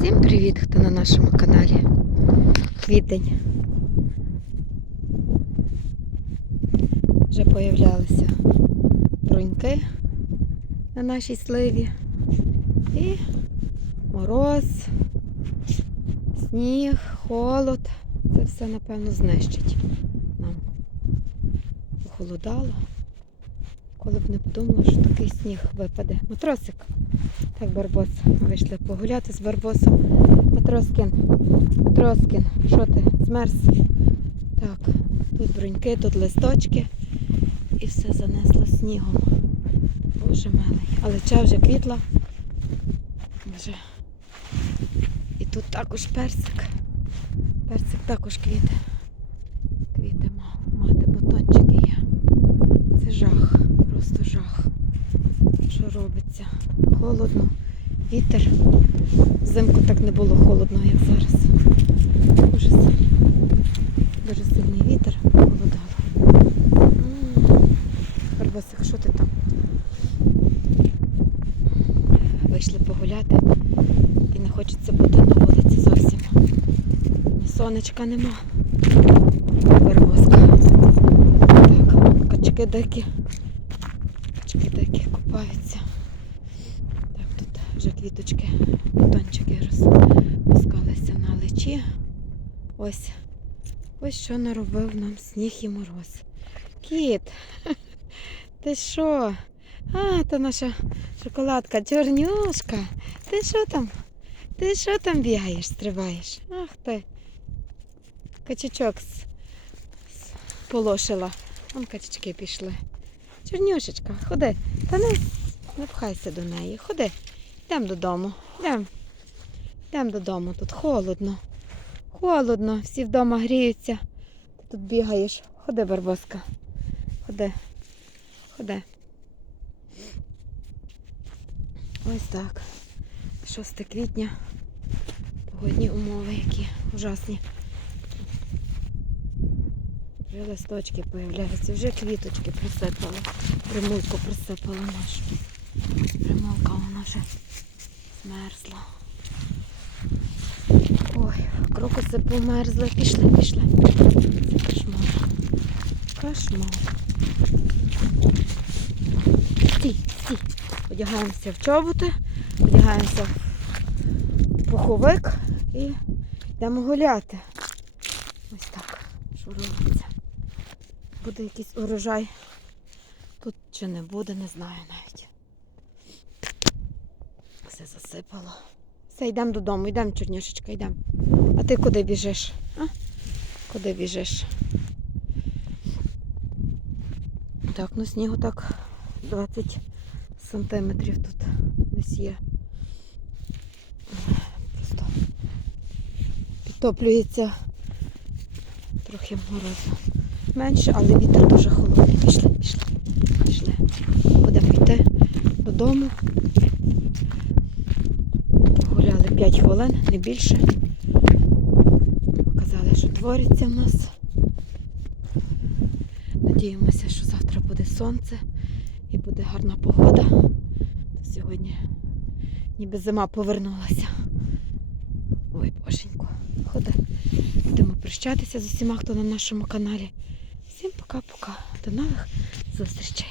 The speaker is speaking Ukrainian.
Всім привіт, хто на нашому каналі. Квітень. Вже появлялися бруньки на нашій сливі. І мороз, сніг, холод. Це все, напевно, знищить нам. Похолодало. Коли б не подумала, що такий сніг випаде. Матросик. Так, Барбос. Вийшли погуляти з Барбосом. Матроскін. Матроскін, що ти? Змерз? Так, тут бруньки, тут листочки. І все занесло снігом. Боже милий. Але ча вже квітла. Вже. І тут також персик. Персик також квіти. Квіти ма- мати, бутончики є. Це жах, просто жах. Що робиться? Холодно, вітер. Взимку так не було холодно, як зараз. Дуже, сильно. Дуже сильний вітер, похолодало. М. Барбосик, що ти там? Вийшли погуляти і не хочеться бути на вулиці зовсім. Сонечка нема. Барбоска. Так, качки дикі. Качки дикі купаються. Вже квіточки, бутончики розпускалися на личі. Ось. Ось що наробив нам сніг і мороз. Кіт, ти що? А, то наша шоколадка, чорнюшка. Ти що там? Ти що там бігаєш, стрибаєш? Ах ти. Качачок з- полошила. Вон качечки пішли. Чорнюшечка, ходи. Та не, не пхайся до неї. Ходи. Йдемо додому. Йдемо. Йдемо додому. Тут холодно. Холодно. Всі вдома гріються. Ти тут бігаєш. Ходи, Барбоска. Ходи. Ходи. Ось так. 6 квітня. Погодні умови які ужасні. Вже листочки появляються, вже квіточки присипали. Примулку присипала нашу. Змерзла. Ой, крокуси померзли. Пішли, пішли. Це кошмар. Кошмар. Стій, стій. Одягаємося в чоботи, одягаємося в пуховик і йдемо гуляти. Ось так. Що? Буде якийсь урожай. Тут чи не буде, не знаю навіть. Все засипало. Все, йдемо додому, йдемо, чорнішечка, йдемо. А ти куди біжиш? А? Куди біжиш? Так, ну снігу так 20 сантиметрів тут десь є. Просто підтоплюється трохи морозу. Менше, але вітер дуже холодний. Пішли, пішли, пішли. Будемо йти додому. 5 хвилин, не більше. Показали, що твориться в нас. Надіємося, що завтра буде сонце і буде гарна погода. Сьогодні ніби зима повернулася. Ой, боженько, ходи. Будемо прощатися з усіма, хто на нашому каналі. Всім пока-пока. До нових зустрічей.